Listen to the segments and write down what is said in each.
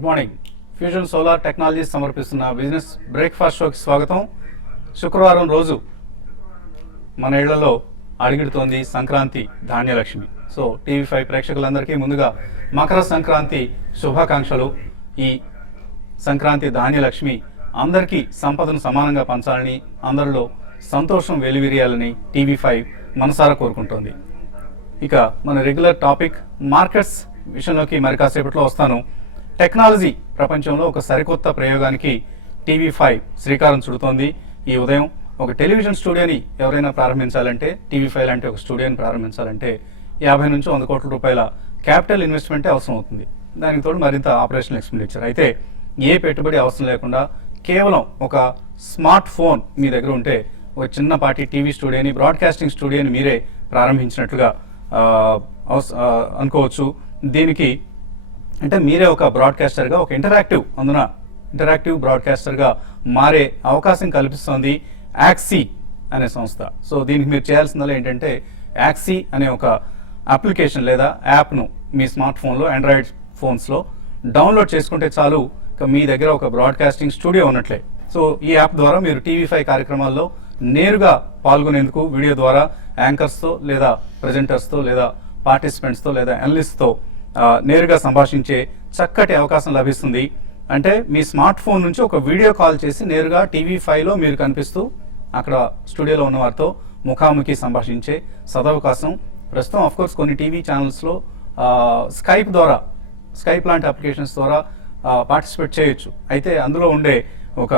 Good morning. Fusion solar technologies సమర్పిస్తున్న business breakfast షోకి స్వాగతం. శుక్రవారం రోజు మన ఇళ్లలో అడుగుడుతోంది సంక్రాంతి ధాన్యలక్ష్మి. సో టీవీ5 ప్రేక్షకులందరికీ ముందుగా మకర సంక్రాంతి శుభాకాంక్షలు. ఈ సంక్రాంతి ధాన్యలక్ష్మి అందరికీ సంపదను సమానంగా పంచాలని, అందరిలో సంతోషం వెలువిరియాలని టీవీ5 మనసారా కోరుకుంటోంది. ఇక మన రెగ్యులర్ టాపిక్ మార్కెట్స్ విషయంలోకి మరి కాసేపట్లో వస్తాను. టెక్నాలజీ ప్రపంచంలో ఒక సరికొత్త ప్రయోగానికి టీవీ5 శ్రీకారం చుడుతోంది. ఈ ఉదయం ఒక టెలివిజన్ స్టూడియోని ఎవరైనా ప్రారంభించాలంటే, టీవీ5 లాంటి ఒక స్టూడియోని ప్రారంభించాలంటే 50 నుంచి 100 కోట్ల రూపాయల క్యాపిటల్ ఇన్వెస్ట్మెంటే అవసరం అవుతుంది. దానికి తోడు మరింత ఆపరేషనల్ ఎక్స్పెండిచర్. అయితే ఏ పెట్టుబడి అవసరం లేకుండా కేవలం ఒక స్మార్ట్ ఫోన్ మీ దగ్గర ఉంటే ఒక చిన్నపాటి టీవీ స్టూడియోని, బ్రాడ్కాస్టింగ్ స్టూడియోని మీరే ప్రారంభించినట్లుగా అనుకోవచ్చు. దీనికి అంటే మీరే ఒక బ్రాడ్కాస్టర్గా, ఒక ఇంటరాక్టివ్ బ్రాడ్కాస్టర్గా మారే అవకాశం కల్పిస్తోంది యాక్సీ అనే సంస్థ. సో దీనికి మీరు చేయాల్సిందల్లా ఏంటంటే యాక్సీ అనే ఒక అప్లికేషన్ లేదా యాప్ను మీ స్మార్ట్ ఫోన్లో, ఆండ్రాయిడ్ ఫోన్స్లో డౌన్లోడ్ చేసుకుంటే చాలు. మీ దగ్గర ఒక బ్రాడ్కాస్టింగ్ స్టూడియో ఉన్నట్లే. సో ఈ యాప్ ద్వారా మీరు టీవీ5 కార్యక్రమాల్లో నేరుగా పాల్గొనేందుకు వీడియో ద్వారా యాంకర్స్తో లేదా ప్రజెంటర్స్తో లేదా పార్టిసిపెంట్స్తో లేదా అనలిస్ట్తో నేరుగా సంభాషించే చక్కటి అవకాశం లభిస్తుంది. అంటే మీ స్మార్ట్ ఫోన్ నుంచి ఒక వీడియో కాల్ చేసి నేరుగా టీవీ5లో మీరు కనిపిస్తూ అక్కడ స్టూడియోలో ఉన్న వారితో ముఖాముఖి సంభాషించే సదవకాశం ప్రస్తుతం ఆఫ్కోర్స్ కొన్ని టీవీ ఛానల్స్లో స్కైప్ లాంటి అప్లికేషన్స్ ద్వారా పార్టిసిపేట్ చేయొచ్చు. అయితే అందులో ఉండే ఒక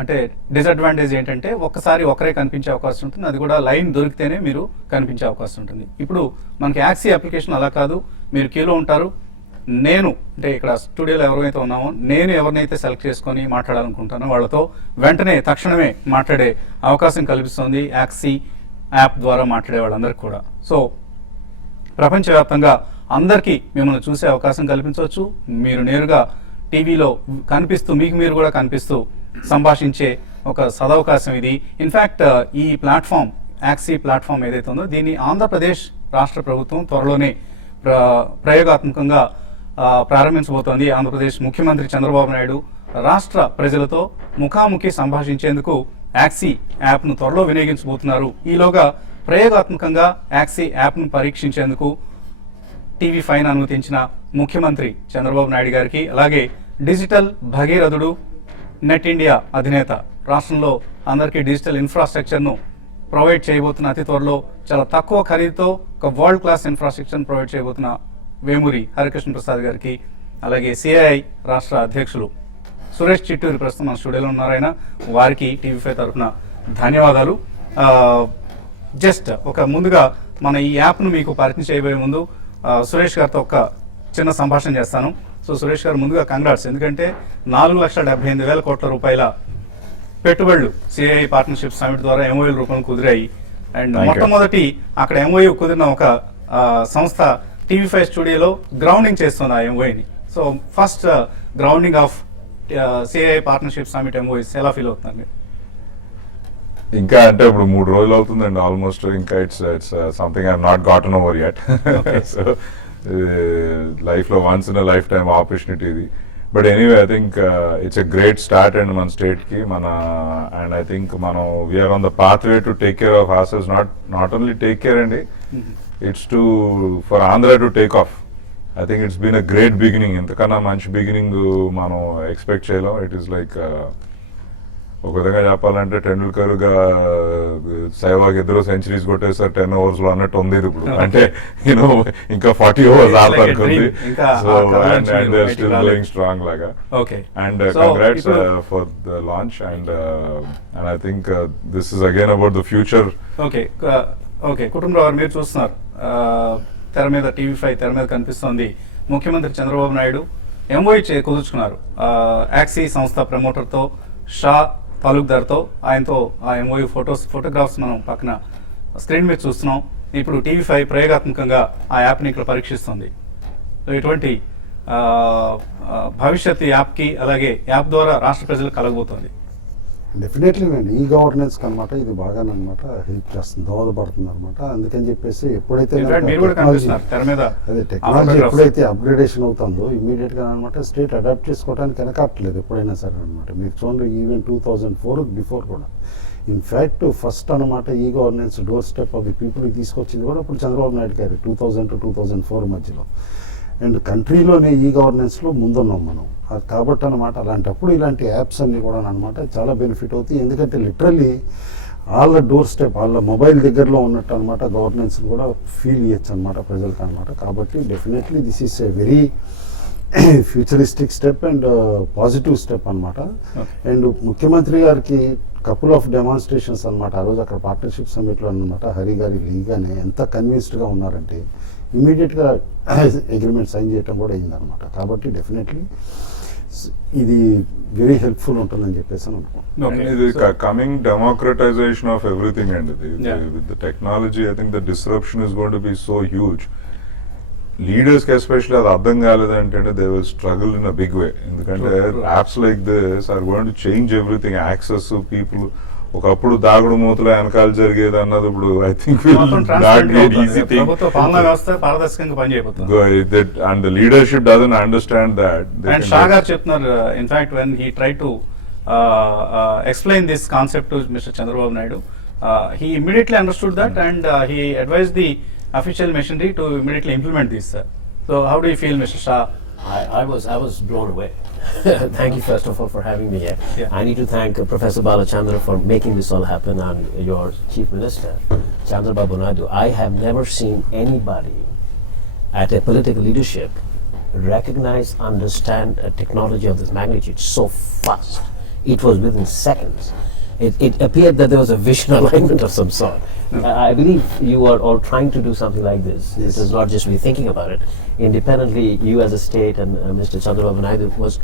అంటే డిసడ్వాంటేజ్ ఏంటంటే ఒక్కసారి ఒకరే కనిపించే అవకాశం ఉంటుంది. అది కూడా లైన్ దొరికితేనే మీరు కనిపించే అవకాశం ఉంటుంది. ఇప్పుడు మనకి యాక్సీ అప్లికేషన్ అలా కాదు. మీరు క్యూలో ఉంటారు. నేను అంటే ఇక్కడ స్టూడియోలో ఎవరైతే ఉన్నామో నేను ఎవరినైతే సెలెక్ట్ చేసుకొని మాట్లాడాలనుకుంటానో వాళ్ళతో వెంటనే తక్షణమే మాట్లాడే అవకాశం కల్పిస్తుంది యాక్సీ యాప్ ద్వారా మాట్లాడే వాళ్ళందరికీ కూడా. సో ప్రపంచవ్యాప్తంగా అందరికీ మిమ్మల్ని చూసే అవకాశం కల్పించవచ్చు. మీరు నేరుగా టీవీలో కనిపిస్తూ మీకు మీరు కూడా కనిపిస్తూ సంభాషించే ఒక సదవకాశం ఇది. ఇన్ఫ్యాక్ట్ ఈ ప్లాట్ఫామ్ యాక్సీ ప్లాట్ఫామ్ ఏదైతే ఉందో దీన్ని ఆంధ్రప్రదేశ్ రాష్ట్ర ప్రభుత్వం త్వరలోనే ప్రయోగాత్మకంగా ప్రారంభించబోతోంది. ఆంధ్రప్రదేశ్ ముఖ్యమంత్రి చంద్రబాబు నాయుడు రాష్ట్ర ప్రజలతో ముఖాముఖి సంభాషించేందుకు యాక్సీ యాప్ను త్వరలో వినియోగించబోతున్నారు. ఈలోగా ప్రయోగాత్మకంగా యాక్సీ యాప్ను పరీక్షించేందుకు టీవీ5 అనుమతించిన ముఖ్యమంత్రి చంద్రబాబు నాయుడు గారికి, అలాగే డిజిటల్ భగీరథుడు నెట్ ఇండియా అధినేత, రాష్ట్రంలో అందరికీ డిజిటల్ ఇన్ఫ్రాస్ట్రక్చర్ను ప్రొవైడ్ చేయబోతున్న అతి త్వరలో చాలా తక్కువ ఖరీదుతో ఒక వరల్డ్ క్లాస్ ఇన్ఫ్రాస్ట్రక్చర్ను ప్రొవైడ్ చేయబోతున్న వేమూరి హరికృష్ణ ప్రసాద్ గారికి, అలాగే సిఐఐ రాష్ట్ర అధ్యక్షులు సురేష్ చిట్టూరి ప్రస్తుతం మన స్టూడియోలో ఉన్నారు. ఆయన వారికి టీవీ5 తరఫున ధన్యవాదాలు. జస్ట్ ఒక ముందుగా మన ఈ యాప్ను మీకు పరిచయం చేయబోయే ముందు సురేష్ గారితో ఒక చిన్న సంభాషణ చేస్తాను. సో సురేష్ గారు ముందుగా కంగ్రాట్స్, ఎందుకంటే 4,78,000 కోట్ల రూపాయల పెట్టుబడులు సిఐఐ పార్ట్నర్షిప్ సమిట్ ద్వారా ఎంఓయూ రూపంలో కుదిరాయి. అండ్ మొట్టమొదటి అక్కడ ఎంఓయూ కుదిరిన ఒక సంస్థ టీవీ5 స్టూడియోలో గ్రౌండింగ్ చేస్తుంది ఆ ఎంఓయూని. So first grounding of CII partnership summit MOUs ఎలా ఫీల్ అవుతున్నారు? ఇంకా అంటే ఇప్పుడు 3 రోజులు అవుతుందండి ఆల్మోస్ట్. ఇంకా it's something I have not gotten over yet. So life లో once in lifetime opportunity ఇది. But anyway I think it's a great start and మన స్టేట్ కి అండ్ ఐ థింక్ మనం we're on the pathway to take care of ourselves, not only take care అండి, it's to for Andhra to take off. I think it's been a great beginning. ఇంతకన్నా మంచి beginning మనం expect చేయలేం. It is like ఒక విధంగా చెప్పాలంటే టెండూల్కర్ సెహ్వాగ్ ఇద్దరు centuries కొట్టేసారు 10 overs లో అన్నట్టు ఉంది ఇప్పుడు. అంటే యూనో ఇంకా 40 overs ఆడతానుకుంది. So and they are still playing strong లాగా. And congrats for the launch and I think this is again about the future. Okay Kutumbarao మీరు చూస్తున్నారు తెర మీద టీవీ5 తెర మీద కనిపిస్తోంది. ముఖ్యమంత్రి చంద్రబాబు నాయుడు ఎంఓయూ కుదుర్చుకున్నారు యాక్సీ సంస్థ ప్రమోటర్తో, షా తాలూక్దార్తో. ఆయనతో ఆ ఎంఓయూ ఫోటోగ్రాఫ్స్ మనం పక్కన స్క్రీన్ మీద చూస్తున్నాం. ఇప్పుడు టీవీ5 ప్రయోగాత్మకంగా ఆ యాప్ని ఇక్కడ పరీక్షిస్తుంది. ఇటువంటి భవిష్యత్ యాప్కి, అలాగే యాప్ ద్వారా రాష్ట్ర ప్రజలకు కలగబోతోంది. డెఫినెట్లీ అండి ఈ గవర్నెన్స్ అనమాట ఇది బాగానమాట హెల్ప్ చేస్తుంది, దోహదపడుతుంది అనమాట. అందుకని చెప్పేసి ఎప్పుడైతే ఇన్ఫాక్ట్ మీరు కూడా కనిపిస్తున్నారు తెర మీద అదే టెక్నాలజీ ఎప్పుడైతే అప్గ్రేడేషన్ అవుతుందో ఇమీడియట్ గా అనమాట స్టేట్ అడాప్ట్ చేసుకోవడానికి వెనకాట్లేదు ఎప్పుడైనా సరే అనమాట. మీరు చూడండి ఈవెన్ 2004 బిఫోర్ కూడా ఇన్ఫ్యాక్ట్ ఫస్ట్ అనమాట e governance door step of the people తీసుకొచ్చింది కూడా ఇప్పుడు చంద్రబాబు నాయుడు గారు 2000 to 2004 మధ్యలో. అండ్ కంట్రీలోనే ఈ గవర్నెన్స్లో ముందున్నాం మనం. అది కాబట్టి అనమాట అలాంటప్పుడు ఇలాంటి యాప్స్ అన్నీ కూడా అనమాట చాలా బెనిఫిట్ అవుతాయి. ఎందుకంటే లిటరల్లీ వాళ్ళ డోర్ స్టెప్ వాళ్ళ మొబైల్ దగ్గరలో ఉన్నట్టు అనమాట గవర్నెన్స్ కూడా ఫీల్ ఇవ్వచ్చు అనమాట ప్రజలకు అనమాట. కాబట్టి definitely this is a very futuristic step and positive step అనమాట. అండ్ ముఖ్యమంత్రి గారికి కపుల్ ఆఫ్ డెమాన్స్ట్రేషన్స్ అనమాట ఆ రోజు అక్కడ పార్ట్నర్షిప్ సమ్మిట్లో అనమాట హరి గారి లీగానే ఎంత కన్విన్స్డ్గా ఉన్నారంటే ఇమీడియట్గా అగ్రిమెంట్ సైన్ చేయడం కూడా అయిందనమాట. కాబట్టి డెఫినెట్లీ ఇది వెరీ హెల్ప్ఫుల్ ఉంటుందని చెప్పేసి అని అనుకుంటున్నాను. ఇది కమింగ్ డెమోక్రటైజేషన్ ఆఫ్ ఎవ్రీథింగ్ అండి. With the technology I think the disruption is going to be so huge. Leaders కి ఎస్పెషల్లీ అది అర్థం కాలేదంటే they will struggle in a big way. ఎందుకంటే apps like this are going to change everything. Access people ఒకప్పుడు దాగుడు మూతలో వెనకాల జరిగేది అన్నది ఇప్పుడు I think and the leadership doesn't understand that. And Shah గారు చెప్తున్నారు in fact when he try to explain this concept to Mr. Chandrababu Naidu, he immediately understood that and he advised the official machinery to immediately implement this. So how do you feel, Mr. Shah? I was blown away. Thank you first of all for having me here. Yeah. I need to thank Professor Balachandra for making this all happen and your Chief Minister, Chandrababu Naidu. I have never seen anybody at a political leadership recognize, understand a technology of this magnitude so fast. It was within seconds. It appeared that there was a vision alignment of some sort. I believe you are all trying to do something like this. Yes. It is not just we thinking about it. Independently, you as a state and Mr. Chandrababu Naidu was,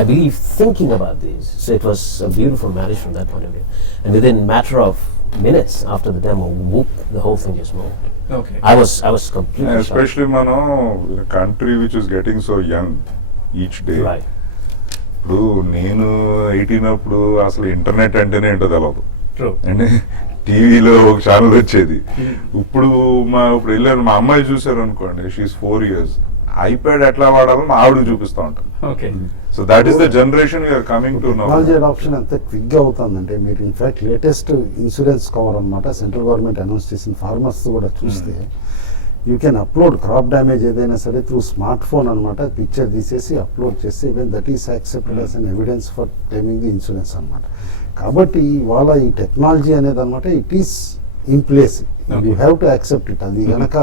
I believe, thinking about these. So it was a beautiful marriage from that point of view. And within matter of minutes after the demo, whoop, the whole thing just moved. Okay. I was completely shocked. Especially మనం country which is getting so young each day. Right. ఇప్పుడు నేను 18 అప్పుడు అసలు internet అంటేనే ఏంటో తెలియదు. True. అంటే టీవీలో ఒక ఛానల్ వచ్చేది. ఇప్పుడు వెళ్ళారు మా అమ్మాయి చూసారు అనుకోండి, షీఈస్ 4 years, ఐప్యాడ్ ఎట్లా వాడాలో మా ఆవిడకి చూపిస్తూ ఉంటాను. Okay. So that is the generation you're coming to now. Technology adoption ఎంత క్విక్గా అవుతుందంటే మీరు ఇన్ఫాక్ట్ లేటెస్ట్ ఇన్సూరెన్స్ కవర్ అనమాట సెంట్రల్ గవర్నమెంట్ అనౌన్స్ చేసిన ఫార్మర్స్ కూడా చూస్తే you can upload crop damage ఏదైనా సరే త్రూ స్మార్ట్ ఫోన్ అనమాట పిక్చర్ తీసేసి అప్లోడ్ చేసి even that is accepted as an evidence for claiming the insurance అనమాట. కాబట్టి ఇవాళ ఈ టెక్నాలజీ అనేది అనమాట it is in place, you have to accept it. అది కనుక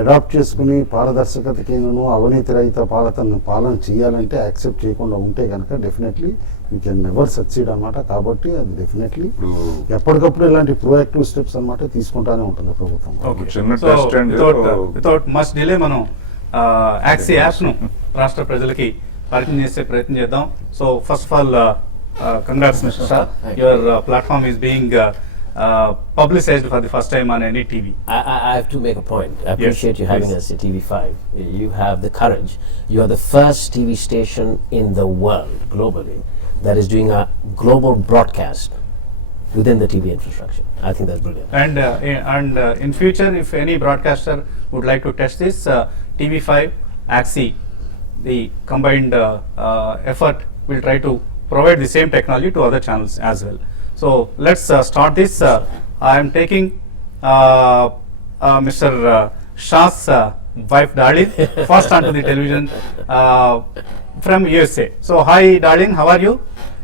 అడాప్ట్ చేసుకుని పారదర్శకతకేను అవినీతి రహిత పాలన చేయాలంటే యాక్సెప్ట్ చేయకుండా ఉంటే కనుక definitely you can never succeed అనమాట. కాబట్టి అది డెఫినెట్లీ ఎప్పటికప్పుడు ఇలాంటి ప్రోయాక్టివ్ స్టెప్స్ అనమాట తీసుకుంటానే ఉంటుంది ప్రభుత్వం. Okay. చిన్న So, test and without much delay మనం యాక్సీ యాప్స్ ను రాష్ట్ర ప్రజలకి పరిచయం చేసే ప్రయత్నం చేద్దాం. So first of all congrats mister Shah, your platform is being publicized for the first time on any TV. I have to make a point. I appreciate you having us at TV5. You have the courage. You are the first TV station in the world, globally, that is doing a global broadcast within the TV infrastructure. I think that's brilliant. And in future, if any broadcaster would like to test this, TV5, Axie, the combined effort will try to provide the same technology to other channels as well. So let's start this. I am taking Mr. Shah's wife, Darlene, first onto the television from USA. So hi, Darlene, how are you?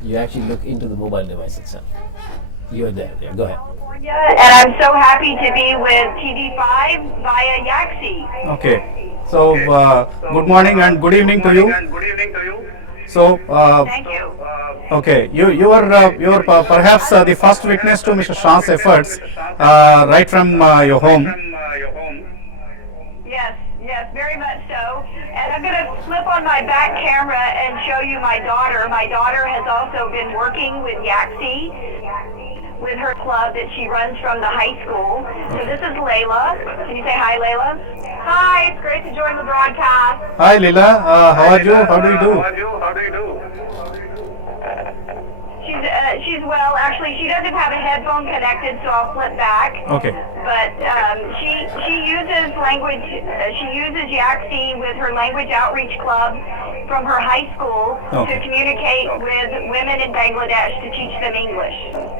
You actually look into the mobile device itself. You are there. Yeah, go ahead. And I'm so happy to be with TV5 via Yaxi. Okay. So good morning and good evening to you. So Thank you. okay, you are perhaps the first witness to Mr. Shah's efforts right from your home. Yes, very much so. And I'm going to flip on my back camera and show you my daughter. My daughter has also been working with Yaxi, with her club that she runs from the high school. So this is Layla. Can you say hi, Layla? Hi, it's great to join the broadcast. Hi Leela, how are you? How do you do? She's well. Actually, she doesn't have a headphone connected, so I'll flip back. Okay. But she uses language. She uses Yaxi with her language outreach club from her high school to Okay. communicate with women in Bangladesh to teach them English.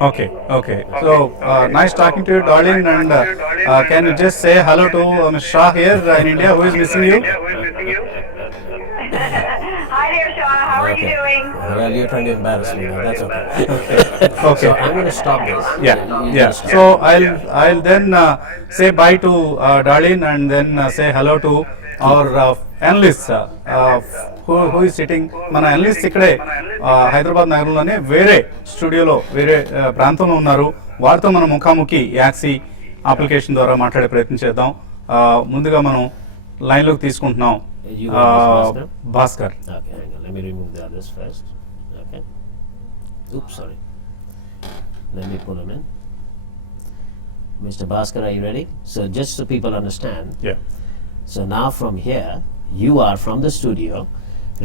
Okay, okay. So, nice talking to you, darling. And can you just say hello to Ms. Shah here in India, who is missing you? Hi there, Shaw. How are you doing? Well, you're trying to embarrass me now. That's okay. Okay. So I'm going to stop this. Yeah, You yeah. just- So I'll then say bye to Darlene and then say hello to our analysts who is sitting. మన analyst ఇక్కడే హైదరాబాద్ నగరంలోనే వేరే స్టూడియోలో వేరే ప్రాంతంలో ఉన్నారు. వారితో మనం ముఖాముఖి యాక్సీ అప్లికేషన్ ద్వారా మాట్లాడే ప్రయత్నం చేద్దాం. ముందుగా మనం లైన్లోకి తీసుకుంటున్నాం You want Mr. Bhaskar. Okay, hang on. Let me remove the others first. Okay. Oops, sorry. Let me pull him in. Mr. Bhaskar, are you ready? So just so people understand, Yeah. so now from here, you are from the studio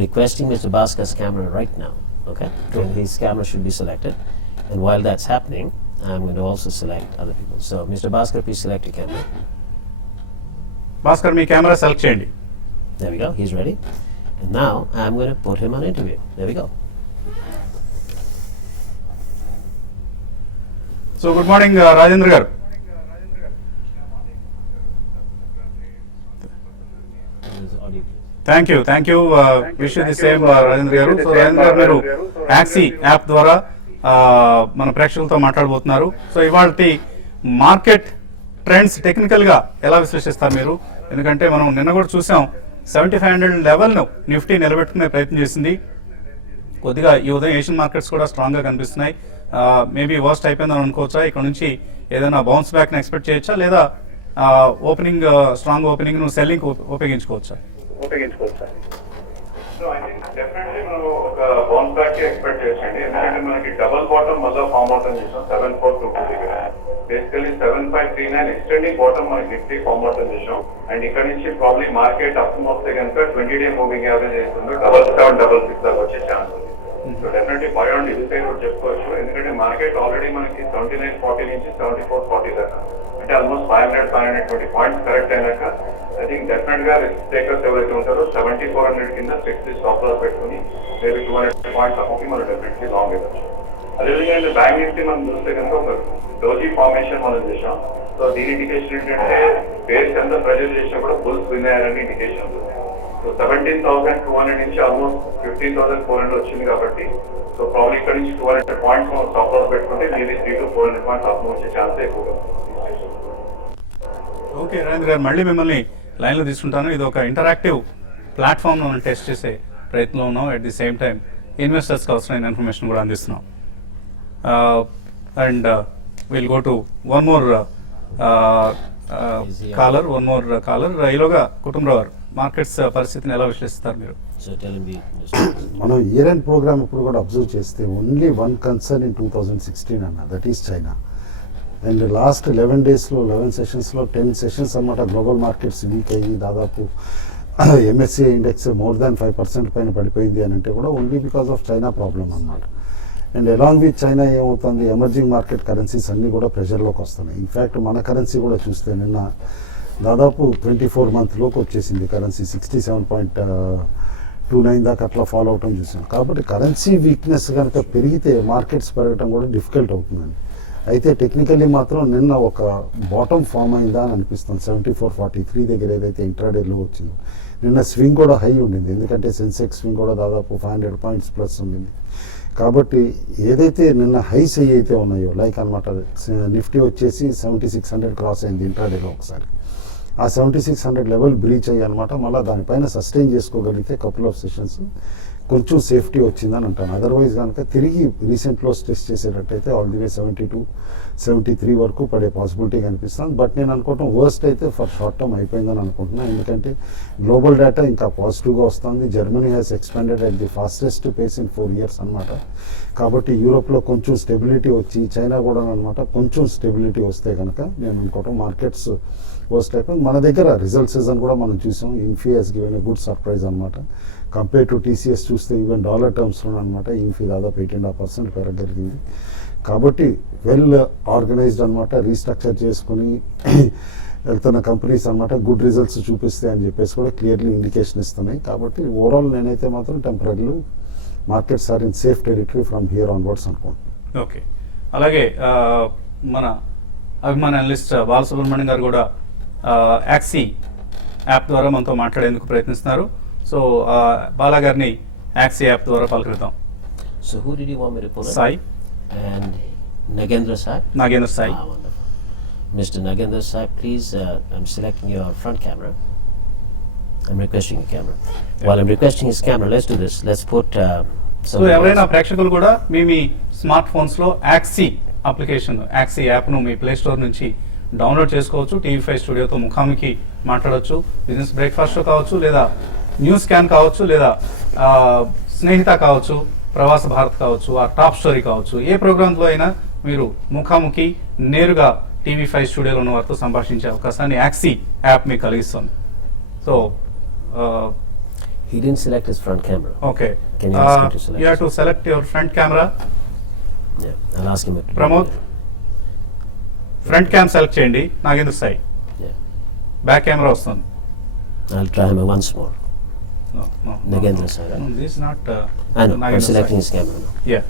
requesting Mr. Bhaskar's camera right now. Okay? And his camera should be selected. And while that's happening, I'm going to also select other people. So Mr. Bhaskar, please select your camera. Bhaskar me camera select చేయండి. There we go. He's ready. And now I'm going to put him on interview. There we go. So good morning Rajendra గారు. Thank you wish the same Rajendra గారు. So Rajendra గారు మీరు oxy app ద్వారా మన ప్రేక్షకులతో మాట్లాడబోతున్నారు. So ఇవాళ market trends technical గా ఎలా విశ్లేషిస్తారు మీరు? ఎందుకంటే మనం నిన్న కూడా చూసాం 7500 లెవెల్ను నిఫ్టీ నిలబెట్టుకునే ప్రయత్నం చేసింది. కొద్దిగా ఈ ఉదయం ఏషియన్ మార్కెట్స్ కూడా స్ట్రాంగ్ గా కనిపిస్తున్నాయి. మేబీ వర్స్ట్ అయిపోయిందని అనుకోవచ్చా? ఇక్కడ నుంచి ఏదైనా బౌన్స్ బ్యాక్ ని ఎక్స్పెక్ట్ చేయొచ్చా, లేదా ఓపెనింగ్ స్ట్రాంగ్ ఓపెనింగ్ ను సెల్లింగ్ ఉపయోగించుకోవచ్చా? సో ఐ థింక్ డెఫినెట్లీ మనం ఒక బౌన్స్ బ్యాక్ ఎక్స్పెక్ట్ చేయొచ్చండి. ఎందుకంటే మనకి డబుల్ బాటమ్ మళ్ళీ ఫామ్ అవుతుంది చేసాం 7422 దగ్గర. బేసికలీ 7539 ఎక్స్టెండింగ్ బాటమ్ మనకి నిఫ్టీ ఫామ్ అవుతుంది చేసాం. అండ్ ఇక్కడ నుంచి ప్రాబ్లీ మార్కెట్ అప్ వస్తే కనుక 20-day మూవింగ్ యావరేజ్ చేస్తుంది 7766 దాకా వచ్చే ఛాన్స్ ఉంది. So definitely by on digital కూడా చెప్పుకోవచ్చు. ఎందుకంటే మార్కెట్ ఆల్రెడీ మనకి 7940 నుంచి 7440 దాకా, అంటే ఆల్మోస్ట్ 520 పాయింట్స్ కరెక్ట్ అయినాక ఐ థింక్ డెఫినెట్ గా రిస్క్ టేకర్స్ ఎవరైతే ఉంటారో 7400 కింద స్ట్రిక్ట్ స్టాప్ లాస్ పెట్టుకుని మేబీ 200 పాయింట్స్ అప్పకి మనం డెఫినెట్లీ లాంగ్ ఇవ్వచ్చు. అదేవిధంగా బ్యాంక్ నిఫ్టీ మనం చూస్తే కనుక ఒక డోజీ ఫార్మేషన్ మనం చేసాం. సో దీని ఇండికేషన్ ఏంటంటే బేస్ ఎంత ప్రెజర్ చేసినా కూడా బుల్స్ విన్ అయ్యారని ఇండికేషన్ ఉంది. సో 17,200 నుంచి ఆల్మోస్ట్ 15,400 వచ్చింది కాబట్టి సో ప్రాబ్లీ ఇక్కడ నుంచి 200 పాయింట్స్ మనం స్టాప్ లాస్ పెట్టుకుంటే మేబీ 300 to 400 పాయింట్స్ అప్ వచ్చే ఛాన్స్ ఎక్కువగా. ఓకే రాజేంద్ర గారు, మళ్ళీ మిమ్మల్ని లైన్లో తీసుకుంటాను. ఇది ఒక ఇంటరాక్టివ్ ప్లాట్ఫామ్ మనం టెస్ట్ చేసే ప్రయత్నంలో ఉన్నాం. అట్ ది సేమ్ టైం ఇన్వెస్టర్స్కి అవసరమైన ఇన్ఫర్మేషన్ కూడా అందిస్తున్నాం. And will go to one more caller. ఈలోగా కుటుంబరావు గారు, మార్కెట్స్ పరిస్థితిని ఎలా విశ్లేషిస్తారు మీరు? So tell him మనం ఇయర్ ఎండ్ ప్రోగ్రామ్ ఇప్పుడు కూడా అబ్జర్వ్ చేస్తే ఓన్లీ వన్ కన్సర్న్ ఇన్ 2016 అన్న, that is China. And last 11 డేస్లో 11 సెషన్స్లో 10 సెషన్స్ అన్నమాట గ్లోబల్ మార్కెట్స్ వీక్ అయ్యి దాదాపు ఎంఎస్సిఐ ఇండెక్స్ మోర్ దాన్ 5% పైన పడిపోయింది అని అంటే కూడా only because of China problem అన్నమాట. అండ్ అలాంగ్ విత్ చైనా ఏమవుతుంది, ఎమర్జింగ్ మార్కెట్ కరెన్సీస్ అన్నీ కూడా ప్రెషర్లోకి వస్తున్నాయి. ఇన్ఫ్యాక్ట్ మన కరెన్సీ కూడా చూస్తే నిన్న దాదాపు 24 మంత్లోకి వచ్చేసింది కరెన్సీ, 67.29 దాకా అట్లా ఫాలో అవటం చూసాం. కాబట్టి కరెన్సీ వీక్నెస్ కనుక పెరిగితే మార్కెట్స్ పెరగటం కూడా డిఫికల్ట్ అవుతుందండి. అయితే టెక్నికల్లీ మాత్రం నిన్న ఒక బాటమ్ ఫామ్ అయిందా అని అనిపిస్తుంది. 7443 దగ్గర ఏదైతే ఇంట్రాడేలో వచ్చిందో నిన్న స్వింగ్ కూడా హై ఉండింది, ఎందుకంటే సెన్సెక్స్ స్వింగ్ కూడా దాదాపు 500 పాయింట్స్ ప్లస్ ఉండింది. కాబట్టి ఏదైతే నిన్న హైస్ అయితే ఉన్నాయో లైక్ అనమాట, నిఫ్టీ వచ్చేసి 7600 క్రాస్ అయింది ఇంట్రాడేలో ఒకసారి. ఆ 7600 లెవెల్ బ్రీచ్ అయ్యి అనమాట, మళ్ళీ దానిపైన సస్టైన్ చేసుకోగలిగితే కపుల్ ఆఫ్ సెషన్స్ కొంచెం సేఫ్టీ వచ్చిందని అంటాను. అదర్వైజ్ కనుక తిరిగి రీసెంట్లో టెస్ట్ చేసేటట్టయితే ఆల్ ది వే 72-73 వరకు పడే పాసిబిలిటీ కనిపిస్తుంది. బట్ నేను అనుకోవటం వర్స్ట్ అయితే ఫర్ షార్ట్ టర్మ్ అయిపోయిందని అనుకుంటున్నాను. ఎందుకంటే గ్లోబల్ డేటా ఇంకా పాజిటివ్గా వస్తుంది. Germany has expanded at the fastest pace in 4 years అనమాట. కాబట్టి యూరోప్లో కొంచెం స్టెబిలిటీ వచ్చి చైనా కూడా అనమాట కొంచెం స్టెబిలిటీ వస్తే కనుక నేను అనుకోవటం మార్కెట్స్ వర్స్ట్ అయిపోయింది. మన దగ్గర రిజల్ట్ సీజన్ కూడా మనం చూసాం. Infy has given a good surprise అనమాట. కంపేర్ టు టీసీఎస్ చూస్తే ఈవెన్ డాలర్ టర్మ్స్లో అనమాట ఈఫీ దాదాపు 8.5% పెరగలిగింది. కాబట్టి వెల్ ఆర్గనైజ్డ్ అనమాట, రీస్ట్రక్చర్ చేసుకుని వెళ్తున్న కంపెనీస్ అనమాట గుడ్ రిజల్ట్స్ చూపిస్తాయి అని చెప్పేసి కూడా క్లియర్లీ ఇండికేషన్ ఇస్తున్నాయి. కాబట్టి ఓవరాల్ నేనైతే మాత్రం temporary markets are in safe territory from here onwards అనుకుంటున్నాను. ఓకే, అలాగే మన అభిమాన అనలిస్ట్ బాలసుబ్రహ్మణ్యం గారు కూడా యాక్సీ యాప్ ద్వారా మనతో మాట్లాడేందుకు ప్రయత్నిస్తున్నారు. సో బాలా గారిని యాక్సీ యాప్ ద్వారా పలకరిద్దాం. So who did you want me to pull in? Sai, And Nagendra Sai? Nagendra Sai. Ah, wonderful. Mr. Nagendra Sai, please, I'm selecting your front camera. I'm requesting your camera. While I'm requesting his camera, let's do this. Let's put so ఎవరైనా ప్రేక్షకులు కూడా మీ smart ఫోన్స్లో oxy application, oxy యాప్ను మీ play store నుంచి download చేసుకోవచ్చు. TV5 స్టూడియోతో ముఖాముఖి మాట్లాడవచ్చు. Business breakfast show కావచ్చు, లేదా న్యూస్ స్కాన్ కావచ్చు, లేదా స్నేహిత కావచ్చు, ప్రవాస భారత్ కావచ్చు, ఆ టాప్ స్టోరీ కావచ్చు, ఏ ప్రోగ్రాంలో అయినా మీరు ముఖాముఖి నేరుగా టీవీ5 స్టూడియోలో ఉన్న వారితో సంభాషించే అవకాశాన్ని యాక్సీ యాప్ మీకు కలిగిస్తుంది. So he didn't select his front camera. Okay, Can you ask him to select? You have to select your front camera. Yeah, I'll ask him. Pramod, front cam select చేయండి. Nagendra Sai, Yeah, back camera వస్తుంది. I'll try him once more. Nagendra Sai. This is not I know. I'm Nagendra selecting Sai. his camera now. Yeah.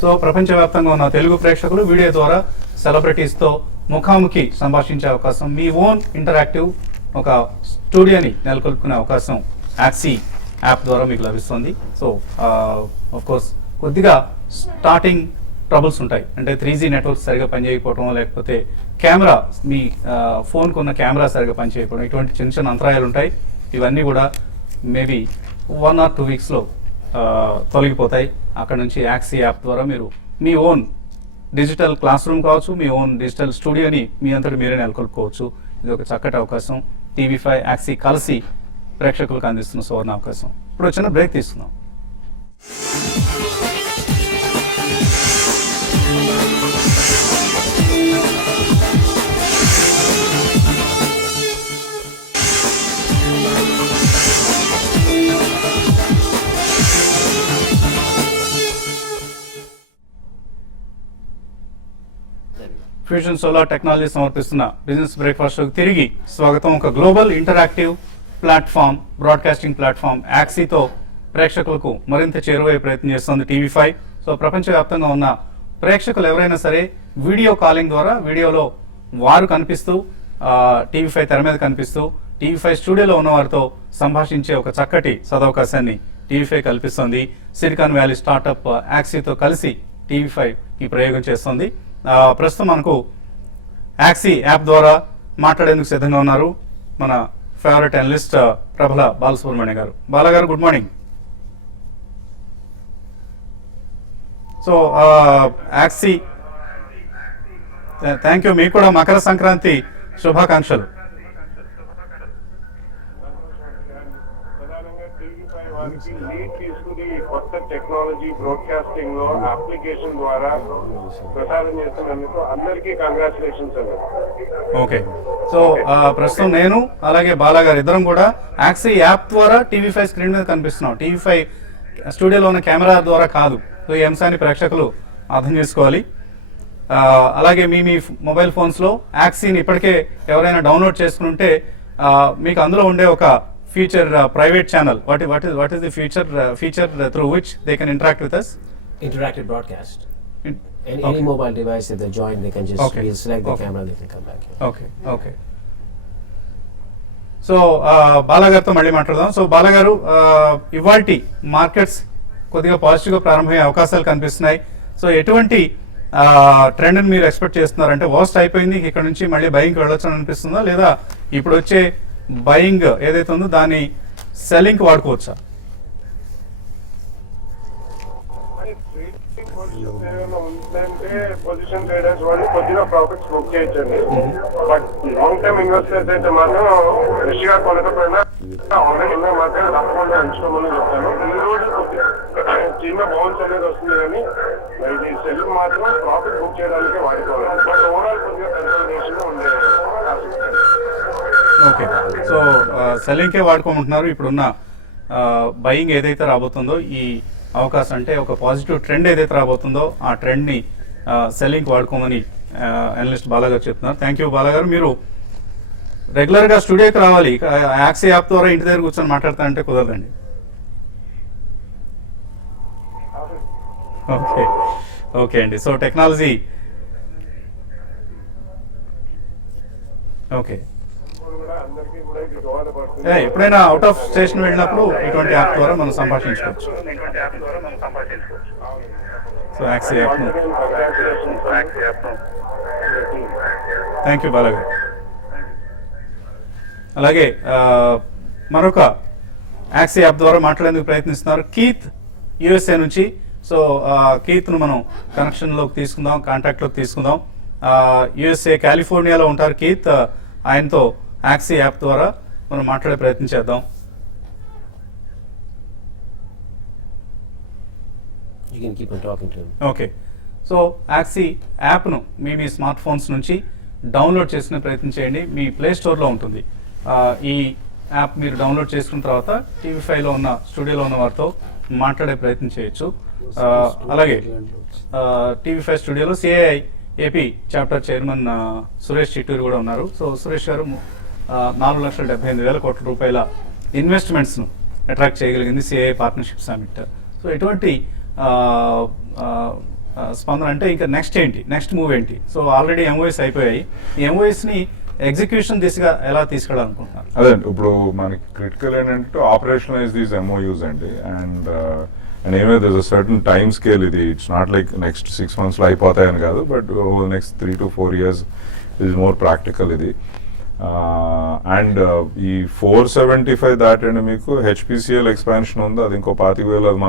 So ప్రపంచవ్యాప్తంగా ఉన్న తెలుగు ప్రేక్షకులు video ద్వారా సెలబ్రిటీస్తో ముఖాముఖి సంభాషించే అవకాశం, మీ own interactive ఒక స్టూడియోని నెలకొల్పుకునే అవకాశం యాక్సీ యాప్ ద్వారా మీకు లభిస్తుంది. సో ఆఫ్ కోర్స్ కొద్దిగా స్టార్టింగ్ ట్రబుల్స్ ఉంటాయి. అంటే 3G నెట్వర్క్ సరిగా పనిచేయకపోవడం, లేకపోతే కెమెరా మీ ఫోన్కు ఉన్న కెమెరా సరిగా పనిచేయకపోవడం, ఇటువంటి చిన్న చిన్న అంతరాయాలు ఉంటాయి. ఇవన్నీ కూడా మేబీ 1 or 2 వీక్స్లో తొలగిపోతాయి. అక్కడ నుంచి యాక్సీ యాప్ ద్వారా మీరు మీ ఓన్ డిజిటల్ క్లాస్ రూమ్ కావచ్చు, మీ ఓన్ డిజిటల్ స్టూడియోని మీ అంతటి మీరే నెలకొల్పుకోవచ్చు. ఇది ఒక చక్కటి అవకాశం. టీవీ5 యాక్సీ కలిసి ప్రేక్షకులకు అందిస్తున్న సువర్ణ అవకాశం. ఇప్పుడు వచ్చిన బ్రేక్ తీసుకుందాం. ఫ్యూజన్ సోలార్ టెక్నాలజీ సమర్పిస్తున్న బిజినెస్ బ్రేక్ఫాస్ట్ షోకి తిరిగి స్వాగతం. ఒక global interactive platform, broadcasting platform యాక్సీతో ప్రేక్షకులకు మరింత చేరువయ్యే ప్రయత్నం చేస్తుంది టీవీ5. సో ప్రపంచవ్యాప్తంగా ఉన్న ప్రేక్షకులు ఎవరైనా సరే వీడియో కాలింగ్ ద్వారా వీడియోలో వారు కనిపిస్తూ టీవీ5 తెర మీద కనిపిస్తూ టీవీ5 స్టూడియోలో ఉన్న వారితో సంభాషించే ఒక చక్కటి సదవకాశాన్ని టీవీ5 కల్పిస్తుంది. సిలికాన్ వ్యాలీ స్టార్టప్ యాక్సీతో కలిసి టీవీ5 ఈ ప్రయోగం చేస్తుంది. ప్రస్తుతం మనకు యాక్సీ యాప్ ద్వారా మాట్లాడేందుకు సిద్ధంగా ఉన్నారు మన ఫేవరెట్ అనలిస్ట్ ప్రబల బాలసుబ్రహ్మణ్యం గారు. బాలా గారు, good morning. So oxy, thank you. మీకు కూడా మకర సంక్రాంతి శుభాకాంక్షలు. లీడ్ తీసుకుని కొత్త టెక్నాలజీ బ్రాడ్కాస్టింగ్ లో అప్లికేషన్ ద్వారా ప్రసారం చేస్తున్నందుకు అందరికీ కంగ్రాచులేషన్స్ అండి. ఓకే, సో ప్రస్తుతం నేను అలాగే బాలా గారు ఇద్దరం కూడా యాక్సీ యాప్ ద్వారా టీవీ5 స్క్రీన్ మీద కనిపిస్తున్నాం. టీవీ5 స్టూడియోలో ఉన్న కెమెరా ద్వారా కాదు. సో ఈ అంశాన్ని ప్రేక్షకులు అర్థం చేసుకోవాలి. అలాగే మీ మొబైల్ ఫోన్స్లో యాక్సీని ఇప్పటికే ఎవరైనా డౌన్లోడ్ చేసుకుని ఉంటే మీకు అందులో ఉండే ఒక feature private channel. What is the feature through which they can interact with us? Interactive broadcast. Any Okay. mobile device that they join, they can just Okay. we'll select the Okay. camera, they can come back here. Okay. So Bala గారితో మళ్ళీ మాట్లాడదాం. So Bala గారు, ఇవాల్టి markets కొద్దిగా పాజిటివ్గా ప్రారంభమయ్యే అవకాశాలు కనిపిస్తున్నాయి. సో ఎటువంటి ట్రెండ్ని మీరు ఎక్స్పెక్ట్ చేస్తున్నారు? అంటే వర్స్ట్ అయిపోయింది, ఇక్కడ నుంచి మళ్ళీ బయింగ్కి వెళ్ళొచ్చు అని అనిపిస్తుందా, లేదా ఇప్పుడు వచ్చే బయింగ్ ఏదైతే ఉందో దాన్ని సెల్లింగ్ కి వాడుకోవచ్చా? ఉందంటే పొజిషన్ ట్రేడర్స్ వాళ్ళు కొద్దిగా ప్రాఫిట్స్ బుక్ చేయొచ్చండి. బట్ లాంగ్ టర్మ్ ఇన్వెస్టర్స్ అయితే మాత్రం ఫ్రెష్ గా కొనకపోయినా ఆల్రెడీ ఉన్న మాత్రం తప్పకుండా ఎంచుకోమని చెప్తాను. ఈ రోజు చిన్న బౌన్స్ అనేది వస్తుంది, కానీ ఇది సెల్ మాత్రం ప్రాఫిట్ బుక్ చేయడానికి వాడుకోవాలి. బట్ ఓవరాల్ కొద్దిగా కన్సల్టేషన్ ఉండే. ఓకే, సో సెల్లింగ్కే వాడుకోమంటున్నారు ఇప్పుడున్న బయింగ్ ఏదైతే రాబోతుందో ఈ అవకాశం అంటే ఒక పాజిటివ్ ట్రెండ్ ఏదైతే రాబోతుందో ఆ ట్రెండ్ని సెల్లింగ్కి వాడుకోమని అనలిస్ట్ బాలా గారు చెప్తున్నారు. థ్యాంక్ యూ బాలా గారు. మీరు రెగ్యులర్గా స్టూడియోకి రావాలి, యాక్సీ యాప్ ద్వారా ఇంటి దగ్గర కూర్చొని మాట్లాడతా అంటే కుదరదండి. ఓకే ఓకే అండి. సో టెక్నాలజీ ఓకే కూడా అందరికీ కూడా ఇది దోహదపడుతుంది. ఎప్పుడైనా అవుట్ ఆఫ్ స్టేషన్ వెళ్ళినప్పుడు ఇటువంటి యాప్ ద్వారా మనం సంభాషించుకోవచ్చు. So Yaxi app thank you Bala గారు. అలాగే మరొక యాక్సీ యాప్ ద్వారా మాట్లాడేందుకు ప్రయత్నిస్తున్నారు కీత్ యుఎస్ఏ నుంచి. సో కీత్ను మనం కనెక్షన్లోకి తీసుకుందాం, కాంటాక్ట్లోకి తీసుకుందాం. యుఎస్ఏ కాలిఫోర్నియాలో ఉంటారు కీత్. ఆయనతో యాక్సీ యాప్ ద్వారా మనం మాట్లాడే ప్రయత్నం చేద్దాం. You can keep on talking to him. Okay. So oxy యాప్ను మీ స్మార్ట్ ఫోన్స్ నుంచి డౌన్లోడ్ చేసుకునే ప్రయత్నం చేయండి. మీ ప్లే స్టోర్లో ఉంటుంది. ఈ యాప్ మీరు డౌన్లోడ్ చేసుకున్న తర్వాత టీవీ5లో ఉన్న స్టూడియోలో ఉన్న వారితో మాట్లాడే ప్రయత్నం చేయొచ్చు. అలాగే టీవీ5 స్టూడియోలో CII AP chapter chairman Suresh Chitturu కూడా ఉన్నారు. సో సురేష్ గారు 4,78,000 కోట్ల రూపాయల ఇన్వెస్ట్మెంట్స్ను అట్రాక్ట్ చేయగలిగింది సిఐఐ పార్ట్నర్షిప్ సమిట్. సో ఎటువంటి స్పందన అంటే ఇంకా నెక్స్ట్ ఏంటి, నెక్స్ట్ మూవ్ ఏంటి? సో ఆల్రెడీ ఎంఓఎస్ అయిపోయాయి. ఈ ఎంఓఎస్ని ఎగ్జిక్యూషన్ దిశగా ఎలా తీసుకెళ్ళాలనుకుంటున్నారు? అదే ఇప్పుడు మనకి క్రిటికల్ ఏంటంటే ఆపరేషనలైజ్ దీస్ ఎంఓయూస్ అండి. And anyway there's a certain time scale ఇది. It's not like next 6 months లో అయిపోతాయని కాదు, but over next 3 to 4 years is more practical ఇది. అండ్ ఈ 475 దాటండి మీకు హెచ్పిసిఎల్ ఎక్స్పాన్షన్ ఉంది, అది ఇంకో 25,000 అది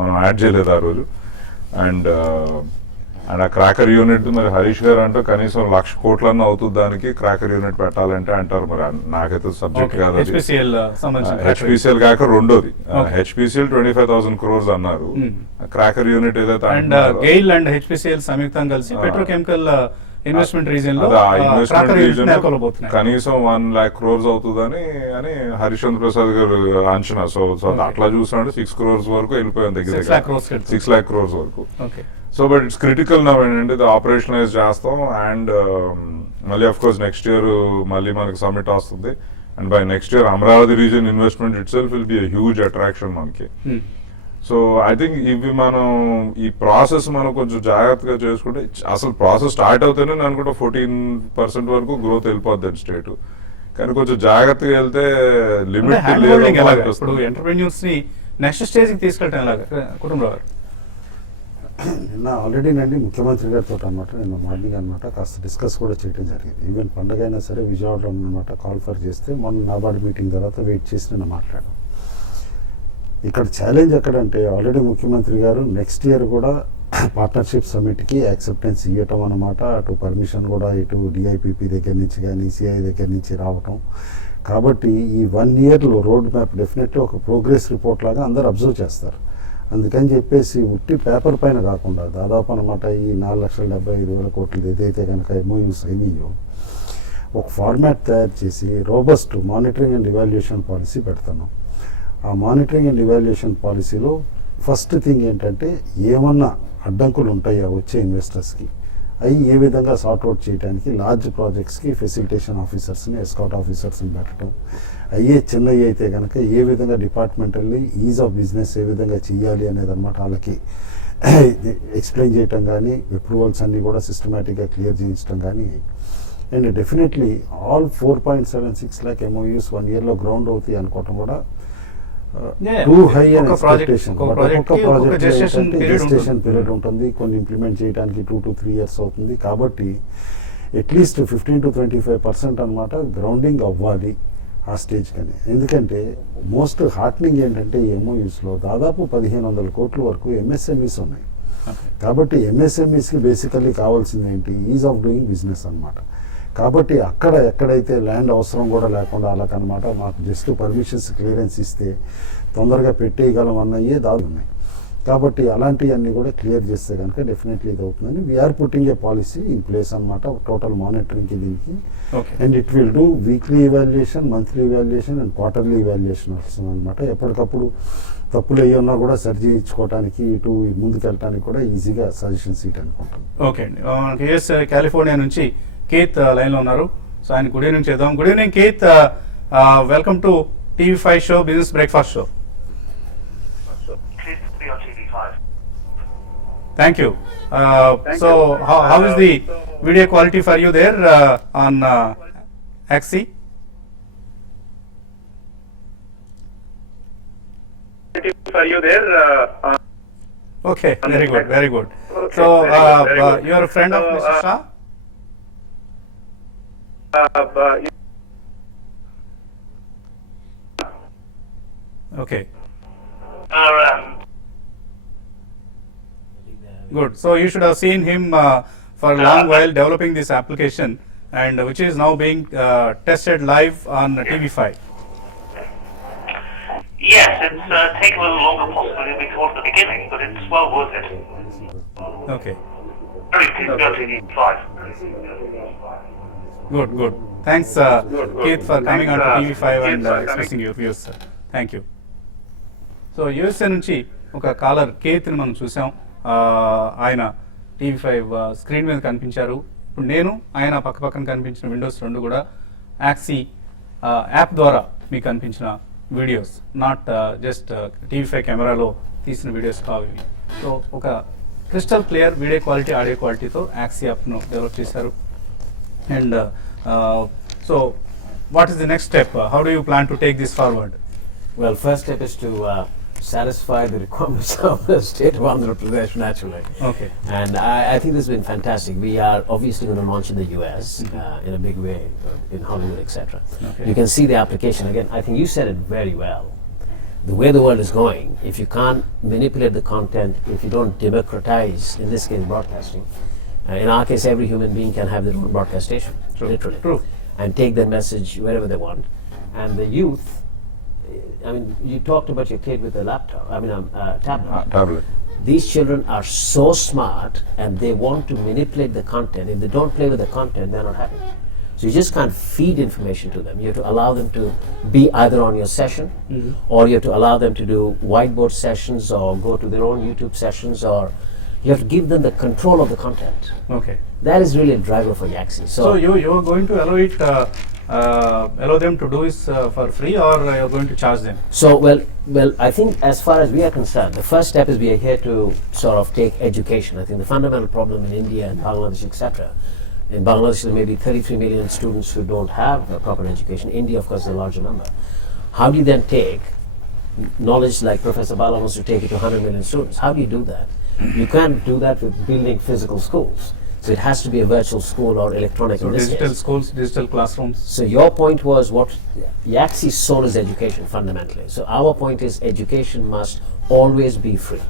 మనం యాడ్ చేయలేదు ఆ రోజు. అండ్ ఆ క్రాకర్ యూనిట్ మరి హరీష్ గారు అంటే కనీసం 1,00,000 కోట్లన్నా అవుతుంది దానికి క్రాకర్ యూనిట్ పెట్టాలంటే అంటారు. మరి నాకైతే సబ్జెక్ట్ కాదు. హెచ్పిసిఎల్ కాక రెండోది హెచ్పిసిఎల్ 25,000 crores అన్నారు. క్రాకర్ యూనిట్ ఏదైతే అండ్ గెయిల్ అండ్ హెచ్పిసిఎల్ సంయుక్తంగా కలిసి పెట్రోకెమికల్ ఇన్వెస్ట్మెంట్ రీజన్ లో కనీసం 1,00,000 crores అవుతుందని అని హరిశ్చంద్ర ప్రసాద్ గారు అంచనా. సో అట్లా చూసామంటే 6 crores వరకు వెళ్ళిపోయాం దగ్గర 6,00,000 crores వరకు. So but it's critical now ఏంటంటే ఇది ఆపరేషనలైజ్ చేస్తాం. అండ్ మళ్ళీ అఫ్ కోర్స్ నెక్స్ట్ ఇయర్ మళ్ళీ మనకి సమ్మిట్ వస్తుంది. And by next year Amaravati reason investment it self will be huge attraction మనకి. సో ఐ థింక్ ఇవి మనం ఈ ప్రాసెస్ మనం కొంచెం జాగ్రత్తగా చేసుకుంటే అసలు ప్రాసెస్ స్టార్ట్ అవుతేనే నేను అనుకుంటా 14% వరకు గ్రోత్ వెళ్ళిపోద్ది స్టేట్. కానీ కొంచెం జాగ్రత్తగా వెళ్తే లిమిట్ ఇప్పుడు ఎంటర్‌ప్రెన్యూర్స్ ని నెక్స్ట్ స్టేజ్ కి తీసుకెళ్ళటం ఎలాగా కుటుంబరావు గారు? నిన్న ఆల్రెడీ నండి ముఖ్యమంత్రి గారితో అనమాట నిన్న మార్నింగ్ అనమాట కాస్త డిస్కస్ కూడా చేయడం జరిగింది. ఈవెన్ పండుగ అయినా సరే విజయవాడలో అనమాట కాల్ ఫర్ చేస్తే మొన్న నాబార్డు మీటింగ్ తర్వాత వెయిట్ చేసి నిన్న మాట్లాడాం. ఇక్కడ ఛాలెంజ్ ఎక్కడంటే ఆల్రెడీ ముఖ్యమంత్రి గారు నెక్స్ట్ ఇయర్ కూడా పార్ట్నర్షిప్ సమిట్కి యాక్సెప్టెన్స్ ఇవ్వటం అనమాట. అటు పర్మిషన్ కూడా ఇటు డిఐపిపి దగ్గర నుంచి కానీ సిఐ దగ్గర నుంచి రావటం. కాబట్టి ఈ 1 yearలో రోడ్ మ్యాప్ డెఫినెట్లీ ఒక ప్రోగ్రెస్ రిపోర్ట్ లాగా అందరు అబ్జర్వ్ చేస్తారు. అందుకని చెప్పేసి ఉట్టి పేపర్ పైన కాకుండా దాదాపు అనమాట ఈ 4,75,000 కోట్లు ఏదైతే కనుక ఎంఓయూస్ అయినాయో ఒక ఫార్మాట్ తయారు చేసి robust monitoring and evaluation policy పెడతాను. ఆ మానిటరింగ్ అండ్ ఇవాల్యుయేషన్ పాలసీలో ఫస్ట్ థింగ్ ఏంటంటే ఏమన్నా అడ్డంకులు ఉంటాయా వచ్చే ఇన్వెస్టర్స్కి అవి ఏ విధంగా సార్ట్అవుట్ చేయడానికి లార్జ్ ప్రాజెక్ట్స్కి ఫెసిలిటేషన్ ఆఫీసర్స్ని ఎస్కాట్ ఆఫీసర్స్ని పెట్టడం, అయ్యే చిన్నవి అయితే కనుక ఏ విధంగా డిపార్ట్మెంటల్లీ ఈజ్ ఆఫ్ బిజినెస్ ఏ విధంగా చేయాలి అనేది అనమాట వాళ్ళకి ఎక్స్ప్లెయిన్ చేయటం కానీ అప్రూవల్స్ అన్నీ కూడా సిస్టమేటిక్గా క్లియర్ చేయించడం కానీ. And definitely all 4.76 lakh MOUs 1 yearలో గ్రౌండ్ అవుతాయి అనుకోవటం కూడా టూ హై అండ్ ఎక్స్పెక్టేషన్. ఒక్కొక్క ప్రాజెక్ట్ జెస్టేషన్ పీరియడ్ ఉంటుంది, కొన్ని ఇంప్లిమెంట్ చేయడానికి 2 to 3 years అవుతుంది. కాబట్టి అట్లీస్ట్ 15 to 25% అనమాట గ్రౌండింగ్ అవ్వాలి ఆ స్టేజ్ కానీ. ఎందుకంటే మోస్ట్ హార్ట్నింగ్ ఏంటంటే ఈ ఎంఓయూస్లో దాదాపు 1,500 కోట్ల వరకు ఎంఎస్ఎంఈస్ ఉన్నాయి. కాబట్టి ఎంఎస్ఎంఈస్కి బేసికల్లీ కావాల్సింది ఏంటి, ఈజ్ ఆఫ్ డూయింగ్ బిజినెస్ అనమాట. కాబట్టి అక్కడ ఎక్కడైతే ల్యాండ్ అవసరం కూడా లేకుండా అలాగనమాట మాకు జస్ట్ పర్మిషన్స్ క్లియరెన్స్ ఇస్తే తొందరగా పెట్టేయగలం అన్నయ్యే దాదాపు ఉన్నాయి. కాబట్టి అలాంటివన్నీ కూడా క్లియర్ చేస్తే కనుక డెఫినెట్లీ ఇది అవుతుందని we're putting a policy in place అనమాట, టోటల్ మానిటరింగ్కి దీనికి. Okay. And it will do weekly evaluation, monthly evaluation and quarterly evaluation వస్తుంది అనమాట. ఎప్పటికప్పుడు తప్పులు అయ్యి ఉన్నా కూడా సరి చేయించుకోవడానికి ఇటు ముందుకు వెళ్ళడానికి కూడా ఈజీగా సజెషన్స్ ఇవ్వడానికి. ఓకే అండి, మనకి యుఎస్ కాలిఫోర్నియా నుంచి కేత్ లైన్లో ఉన్నారు. సో ఆయన గుడ్ ఈవినింగ్ చేద్దాం. Good evening kth, welcome to TV5 show, business breakfast show. Thank you. So, how is the video quality for you there on Axie? Okay, very good, very good. So, you are a friend of Mr. Shah? Okay. Good. So you should have seen him for a long while developing this application, and which is now being tested live on TV5. Yes, it's taken a little longer possibly before the beginning, but it's well worth it. Okay. Very pleased to go to TV5. Good, good. Thanks, Keith, for coming on to TV5 and expressing your views, sir. Thank you. So USA నుంచి ఒక caller కేత్ని మనం చూసాం. ఆయన TV5 screen మీద కనిపించారు. ఇప్పుడు నేను ఆయన పక్కన కనిపించిన విండోస్ రెండు కూడా యాక్సీ యాప్ ద్వారా మీకు కనిపించిన వీడియోస్, నాట్ జస్ట్ TV5 కెమెరాలో తీసిన వీడియోస్ కావు ఇవి. సో ఒక crystal clear video quality, audio క్వాలిటీతో యాక్సీ యాప్ను డెవలప్ చేశారు. And so what is the next step? How do you plan to take this forward? Well, first step is to satisfy the requirements of the state of Andhra Pradesh, naturally. Okay. And I think this has been fantastic. We are obviously going to launch in the US in a big way, in Hollywood, etc. Okay. You can see the application. Again, I think you said it very well. The way the world is going, if you can't manipulate the content, if you don't democratize, in this case, broadcasting, in our case, every human being can have their own broadcast station, True. literally, True. and take their message wherever they want. And the youth, I mean, you talked about your kid with a laptop, tablet. Tablet. These children are so smart and they want to manipulate the content. If they don't play with the content, they're not happy. So you just can't feed information to them. You have to allow them to be either on your session, or you have to allow them to do whiteboard sessions or go to their own YouTube sessions, or you have to give them the control of the content. Okay. That is really a driver for Yaxi. So you are going to allow them to do this for free, or you are going to charge them? So, well, I think as far as we are concerned, the first step is we are here to sort of take education. I think the fundamental problem in India and Bangladesh, etc. In Bangladesh, there may be 33 million students who don't have a proper education. India, of course, is a larger number. How do you then take knowledge like Professor Bala wants to take it to 100 million students? How do you do that? You can't do that with building physical schools. So it has to be a virtual school or electronic So in this digital case. schools, digital classrooms. So your point was what Yaxi's soul is education fundamentally. So our point is education must always be free.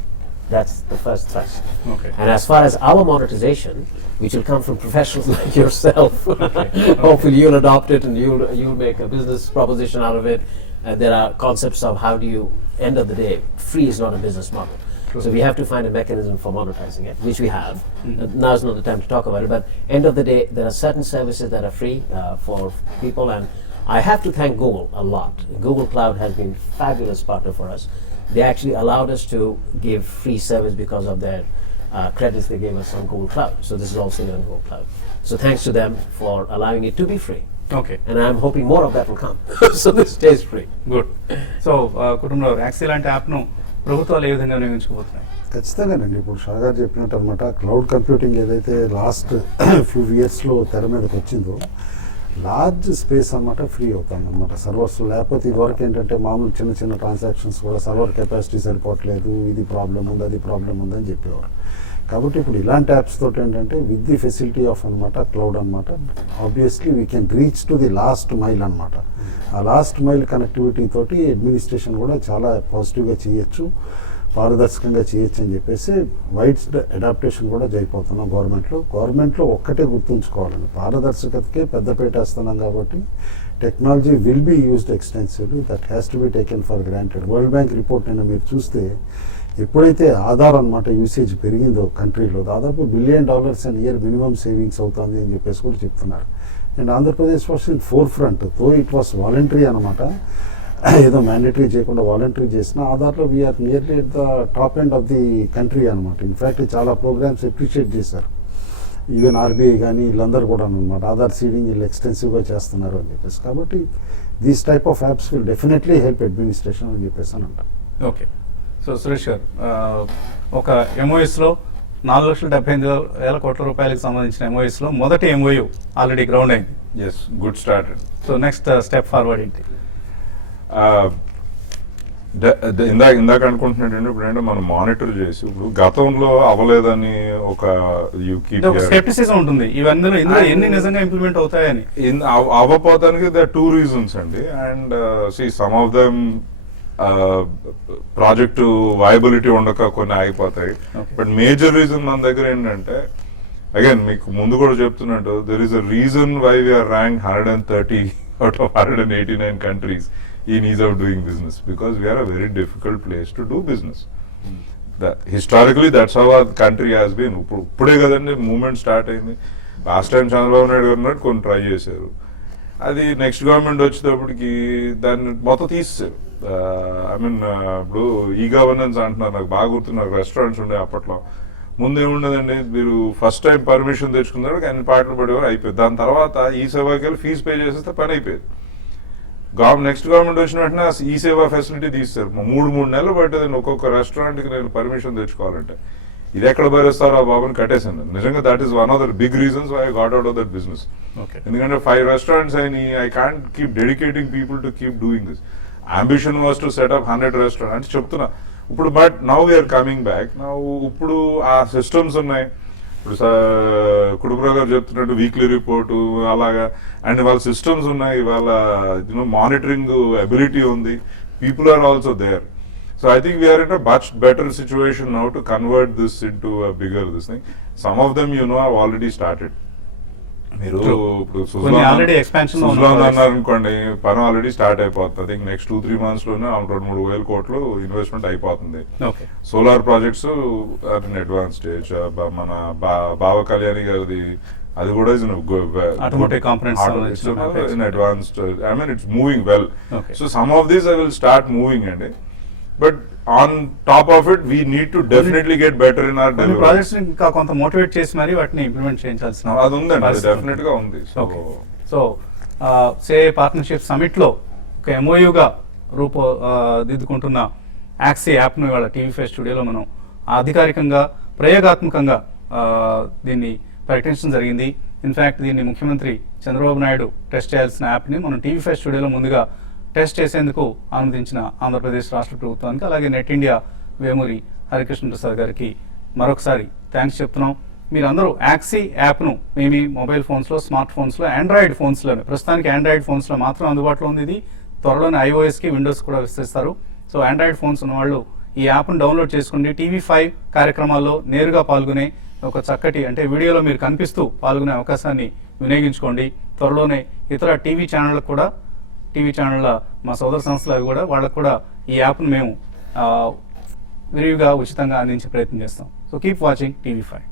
That's the first thrust. Okay. And as far as our monetization, which will come from professionals like yourself, hopefully you'll adopt it and you'll make a business proposition out of it. There are concepts of how do you, end of the day, free is not a business model. True. So we have to find a mechanism for monetizing it, which we have. Now is not the time to talk about it, but end of the day, there are certain services that are free for people, and I have to thank Google a lot. Google Cloud has been a fabulous partner for us. They actually allowed us to give free service because of their credits they gave us on Google Cloud. So this is also on Google Cloud. So thanks to them for allowing it to be free. Okay. And I'm hoping more of that will come. So this stays free. Good. So కుటుంబంలో oxy లాంటి యాప్ను ప్రభుత్వాలు ఏ విధంగా వినియోగించుకోబోతున్నాయి? ఖచ్చితంగానండి. ఇప్పుడు షా గారు చెప్పినట్టు అనమాట, క్లౌడ్ కంప్యూటింగ్ ఏదైతే లాస్ట్ ఫ్యూ ఇయర్స్లో తెర మీదకి వచ్చిందో, లార్జ్ స్పేస్ అనమాట ఫ్రీ అవుతుంది అనమాట సర్వర్స్. లేకపోతే ఇదివరకు ఏంటంటే మామూలు చిన్న చిన్న ట్రాన్సాక్షన్స్ కూడా సర్వర్ కెపాసిటీ సరిపోవట్లేదు, ఇది ప్రాబ్లం ఉంది, అది ప్రాబ్లం ఉందని చెప్పేవారు. కాబట్టి ఇప్పుడు ఇలాంటి యాప్స్ తోటి ఏంటంటే విత్ ది ఫెసిలిటీ ఆఫ్ అనమాట క్లౌడ్ అనమాట, obviously we can reach to the last mile అనమాట. ఆ లాస్ట్ మైల్ కనెక్టివిటీ తోటి అడ్మినిస్ట్రేషన్ కూడా చాలా పాజిటివ్గా చేయొచ్చు, పారదర్శకంగా చేయొచ్చు అని చెప్పేసి వైడ్ అడాప్టేషన్ కూడా జరిగిపోతున్నాం గవర్నమెంట్లో ఒక్కటే గుర్తుంచుకోవాలండి, పారదర్శకతకే పెద్దపీట వేస్తున్నాం కాబట్టి technology will be used extensively, that has to be taken for granted. World bank report నిన్న మీరు చూస్తే ఎప్పుడైతే ఆధార్ అనమాట యూసేజ్ పెరిగిందో కంట్రీలో దాదాపు $1 billion and year minimum savings అవుతుంది అని చెప్పేసి కూడా చెప్తున్నారు. And Andhra Pradesh was in four front తో ఇట్ వాస్ వాలంటరీ అనమాట, ఏదో మ్యాండేటరీ చేయకుండా వాలంటరీ చేసిన ఆధార్లో we are nearly at the top end of the country అనమాట. ఇన్ఫ్యాక్ట్ చాలా ప్రోగ్రామ్స్ అప్రిషియేట్ చేశారు, ఈవెన్ ఆర్బీఐ కానీ వీళ్ళందరూ కూడా అనమాట. ఆధార్ సీడింగ్ వీళ్ళు ఎక్స్టెన్సివ్గా చేస్తున్నారు అని చెప్పేసి. కాబట్టి these type of apps will definitely help administration అని చెప్పేసి అని అంటారు. ఓకే. సో సురేష్ గారు, ఒక ఎంఓఎస్లో 4,78,000 కోట్ల రూపాయలకు సంబంధించిన ఎంఓఎస్లో మొదటి ఎంఓయు ఆల్రెడీ గ్రౌండ్ అయింది. Yes, good start. So next step forward ఏంటి? ఇందాక అనుకుంటున్నాడు ఇప్పుడంటే మనం మానిటర్ చేసి ఇప్పుడు గతంలో అవ్వలేదని ఒక స్కెప్టిసిజం ఉంటుంది ఇవన్నీ, ఇందులో ఎన్ని నిజంగా ఇంప్లిమెంట్ అవుతాయని. అవ్వపోతానికి ద 2 reasons అండి. And some of them project viability ఉండక కొన్ని ఆగిపోతాయి. బట్ మేజర్ రీజన్ మన దగ్గర ఏంటంటే, అగైన్ మీకు ముందు కూడా చెప్తున్నట్టు, there is a reason why we're rank 130 out of 189 countries in ease of doing business, because we are a very difficult place to do business. Historically that's how our country has been. ఇప్పుడే కదండి movement start అయింది. Last time Chandrababu Naidu గారు ఉన్నట్టు కొన్ని try చేశారు, అది next government వచ్చేటప్పటికి దాన్ని మొత్తం తీసేశారు. ఐ మీన్ ఇప్పుడు ఈ గవర్నెన్స్ అంటున్నారు, నాకు బాగా గుర్తు, నాకు రెస్టారెంట్స్ ఉండే అప్పట్లో. ముందు ఏముండదండి, మీరు ఫస్ట్ టైం పర్మిషన్ తెచ్చుకున్నారు అన్ని పాటలు పడేవారు, అయిపోయింది. దాని తర్వాత ఈ సేవాకి వెళ్ళి ఫీజు పే చేసేస్తే పని అయిపోయింది. నెక్స్ట్ గవర్నమెంట్ వచ్చిన వెంటనే ఈ సేవా ఫెసిలిటీ తీస్తారు. 3 నెలలు పట్టేదండి ఒక్కొక్క రెస్టారెంట్కి నేను పర్మిషన్ తెచ్చుకోవాలంటే. ఇది ఎక్కడ భరిస్తారో ఆ బాబుని కట్టేశాను. నిజంగా that is one of the big reasons why I got out of that business. ఎందుకంటే 5 restaurants అయినాయి, I can't keep dedicating people to keep doing this. Ambition was to set up 100 restaurants చెప్తున్నా ఇప్పుడు. But now we're coming back. ఇప్పుడు ఆ systems ఉన్నాయి. ఇప్పుడు కుటుంబరావు గారు చెప్తున్నట్టు weekly report అలాగా, అండ్ వాళ్ళ సిస్టమ్స్ ఉన్నాయి, వాళ్ళ మానిటరింగ్ అబిలిటీ ఉంది, people are also there. So I think we're in a much better situation now to convert this in to bigger this thing. Some of them have already started. మీరు ఇప్పుడు సుజలాన్ అన్నారు అనుకోండి, పని already start అయిపోతుంది. I think next 2-3 months లోనే 2-3 వేల కోట్లు investment అయిపోతుంది. Solar projects in advance stage. మన బావ కళ్యాణి గారిది అది కూడా in advanced. I mean it's moving well. So some of these I will start moving అండి. But on top of it we need to definitely get better in our delivery. Projects ఇంకా కొంత motivate చేసి మరి వాటిని implement చేయించాల్సిన అది ఉందండి, definite గా ఉంది. సో సే పార్ట్నర్షిప్ సమిట్ లో ఒక ఎంఓయూగా దిద్దుకుంటున్న యాక్సీ యాప్ ను ఇవాళ టీవీ5 స్టూడియోలో మనం అధికారికంగా ప్రయోగాత్మకంగా దీన్ని ప్రకటించడం జరిగింది. ఇన్ఫాక్ట్ దీన్ని ముఖ్యమంత్రి చంద్రబాబు నాయుడు టెస్ట్ చేయాల్సిన యాప్ ని మనం టీవీ5 స్టూడియోలో ముందుగా టెస్ట్ చేసేందుకు అనుమతించిన ఆంధ్రప్రదేశ్ రాష్ట్ర ప్రభుత్వానికి, అలాగే నెట్ ఇండియా వేమూరి హరికృష్ణ ప్రసాద్ గారికి మరొకసారి థ్యాంక్స్ చెప్తున్నాం. మీరందరూ యాక్సీ యాప్ను మీ మొబైల్ ఫోన్స్లో, స్మార్ట్ ఫోన్స్లో, ఆండ్రాయిడ్ ఫోన్స్లోనే, ప్రస్తుతానికి ఆండ్రాయిడ్ ఫోన్స్లో మాత్రం అందుబాటులో ఉంది. ఇది త్వరలోనే ఐఓఎస్కి, విండోస్ కూడా విస్తరిస్తారు. సో ఆండ్రాయిడ్ ఫోన్స్ ఉన్న వాళ్ళు ఈ యాప్ను డౌన్లోడ్ చేసుకోండి. టీవీ5 కార్యక్రమాల్లో నేరుగా పాల్గొనే ఒక చక్కటి, అంటే వీడియోలో మీరు కనిపిస్తూ పాల్గొనే అవకాశాన్ని వినియోగించుకోండి. త్వరలోనే ఇతర టీవీ ఛానళ్ళ మా సోదర సంస్థలు అవి కూడా, వాళ్ళకు కూడా ఈ యాప్ను మేము విరివిగా ఉచితంగా అందించే ప్రయత్నం చేస్తాం. So keep watching TV5.